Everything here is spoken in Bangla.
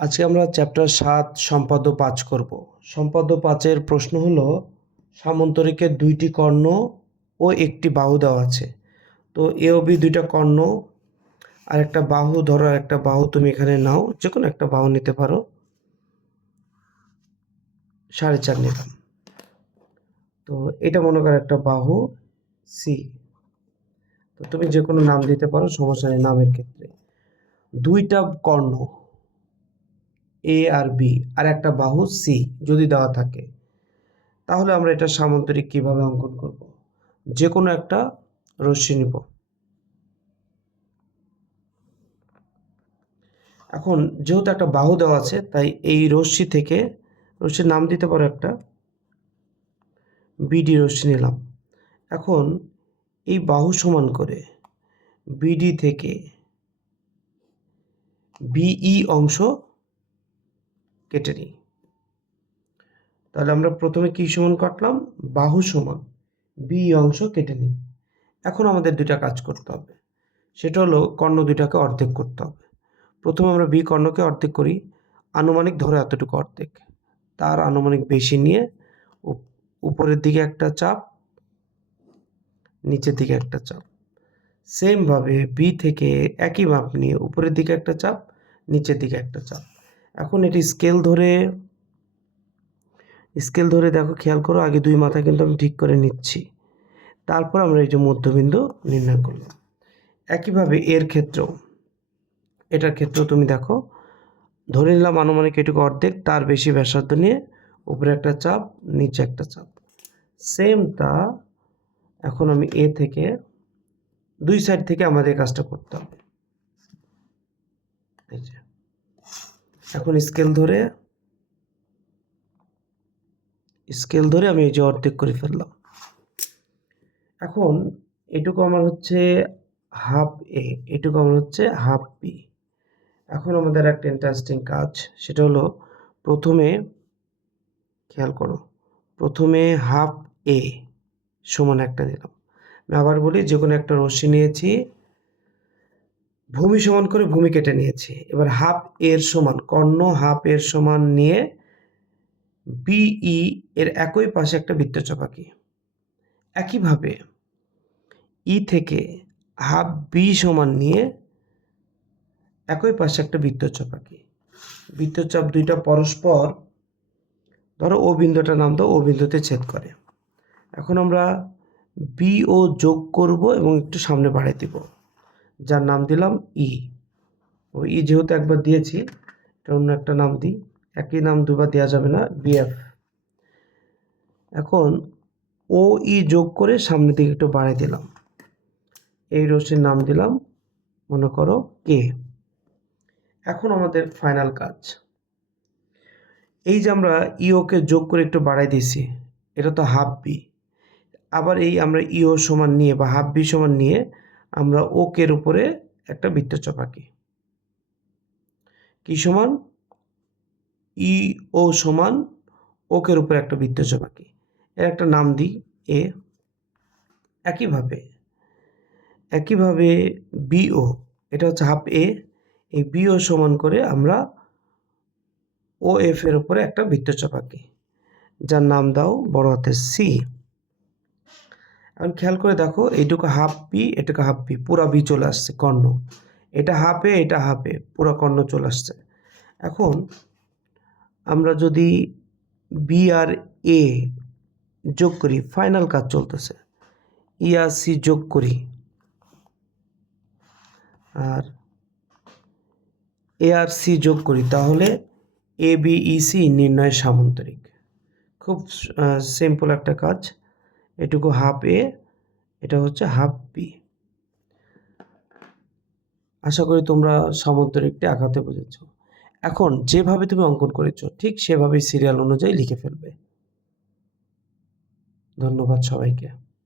আজকে আমরা চ্যাপ্টার ৭ সম্পাদ্য ৫ করব। সম্পাদ্য ৫-এর প্রশ্ন হলো সামন্তরিকের ২টি কর্ণ ও একটি বাহু দেওয়া আছে। তো এ ও বি ২টা কর্ণ আর একটা বাহু ধরো, আর একটা বাহু তুমি এখানে নাও, যে কোনো একটা বাহু নিতে পারো। ৪.৫ নিলাম। তো এটা মনে করো একটা বাহু সি। তো তুমি যে কোনো নাম দিতে পারো, সমস্যা নেই নামের ক্ষেত্রে। ২টা কর্ণ এ আর বি আর একটা বাহু সি যদি দেওয়া থাকে, তাহলে আমরা এটা সামান্তরিক কিভাবে অঙ্কন করব? যে কোনো একটা রশ্মি নিব। এখন যেহেতু একটা বাহু দেওয়া আছে, তাই এই রশ্মি থেকে রশ্মির নাম দিতে পারো একটা, বিডি রশ্মি নিলাম। এখন এই বাহু সমান করে বিডি থেকে বিই অংশ কেটে নিই। তাহলে আমরা প্রথমে কি সমান কাটলাম? বাহু সমান বি অংশ কেটে নিই। এখন আমাদের দুইটা কাজ করতে হবে, সেটা হলো কর্ণ দুইটাকে অর্ধেক করতে হবে। প্রথমে আমরা বি কর্ণকে অর্ধেক করি, আনুমানিক ধরে এতটুকু অর্ধেক, তার আনুমানিক বেশি নিয়ে উপরের দিকে একটা চাপ, নিচের দিকে একটা চাপ। সেমভাবে বি থেকে একই মাপ নিয়ে উপরের দিকে একটা চাপ, নিচের দিকে একটা চাপ। এখন এটি স্কেল ধরে দেখো, খেয়াল করো, আগে দুই মাথা কিন্তু আমি ঠিক করে নিচ্ছি, তারপর আমরা এই যে মধ্যবিন্দু নির্ণয় করলাম। একইভাবে এটার ক্ষেত্রেও তুমি দেখো, ধরে নিলাম আনুমানিক এটুকু অর্ধেক, তার বেশি ব্যাসার্ধ নিয়ে উপরে একটা চাপ, নিচে একটা চাপ। সেম তা এখন আমি এ থেকে দুই সাইড থেকে আমাদের কাজটা করতে হবে। এই যে এখন স্কেল ধরে আমি এই যে অর্ধেক করে ফেললাম। এখন এটুকু আমার হচ্ছে হাফ এ, এটুকু আমার হচ্ছে হাফ বি। এখন আমাদের একটা ইন্টারেস্টিং কাজ, সেটা হলো প্রথমে খেয়াল করো, প্রথমে হাফ এ সমান একটা দিলাম। আমি আবার বলি, যে কোনো একটা রশ্মি নিয়েছি, ভূমি সমান করে ভূমি কেটে নিয়েছি। এবার হাফ এর সমান কর্ণ হাফ এর সমান নিয়ে বিই এর একই পাশে একটা বৃত্তচাপ আঁকি। একইভাবে ই থেকে হাফ বি সমান নিয়ে একই পাশে একটা বৃত্তচাপ আঁকি। বৃত্তচাপ দুইটা পরস্পর, ধরো ও বিন্দুটা নাম দাও, ও বিন্দুতে ছেদ করে। এখন আমরা বি ও যোগ করব এবং একটু সামনে বাড়িয়ে দিব, যার নাম দিলাম ই। ও ই যেহেতু একবার দিয়েছি, এটা অন্য একটা নাম দিই, একই নাম দুবার দেওয়া যাবে না, বিএফ। এখন ও ই যোগ করে সামনের দিকে একটু বাড়িয়ে দিলাম, এই রশ্মির নাম দিলাম মনে করো কে। এখন আমাদের ফাইনাল কাজ, এই যে আমরা ইওকে যোগ করে একটু বাড়াই দিয়েছি, এটা তো হাফ বি। আবার এই আমরা ইও সমান নিয়ে বা হাফ বি সমান নিয়ে আমরা ও কের উপরে একটা বৃত্তচাপ আঁকি। কি সমান? ই ও সমান ও কের উপরে একটা বৃত্তচাপ আঁকি, এর একটা নাম দিই এ। একইভাবে বিও, এটা হচ্ছে হাফ এ, এই বিও সমান করে আমরা ও এফ এর উপরে একটা বৃত্তচাপ আঁকি, যার নাম দাও বড় হাতের সি। এখন খেয়াল করে দেখো, এইটুকু হাফ বি, এটুকু হাফ বি, পুরা বি চলে আসছে কর্ণ। এটা হাফ এ, এটা হাফ এ, পুরা কর্ণ চলে আসছে। এখন আমরা যদি বি আর এ যোগ করি, ফাইনাল কাজ চলতেছে, ই আর সি যোগ করি, আর এ আর সি যোগ করি, তাহলে এ বি ই সি নির্ণয় সামান্তরিক। খুব সিম্পল একটা কাজ। এটুকু হাফ এ, এটা হচ্ছে হাফ বি। আশা করি তোমরা সামান্তরিকটি আঁকাতে বুঝেছ। এখন যেভাবে তুমি অঙ্কন করেছো, ঠিক সেভাবেই সিরিয়াল অনুযায়ী লিখে ফেলবে। ধন্যবাদ সবাইকে।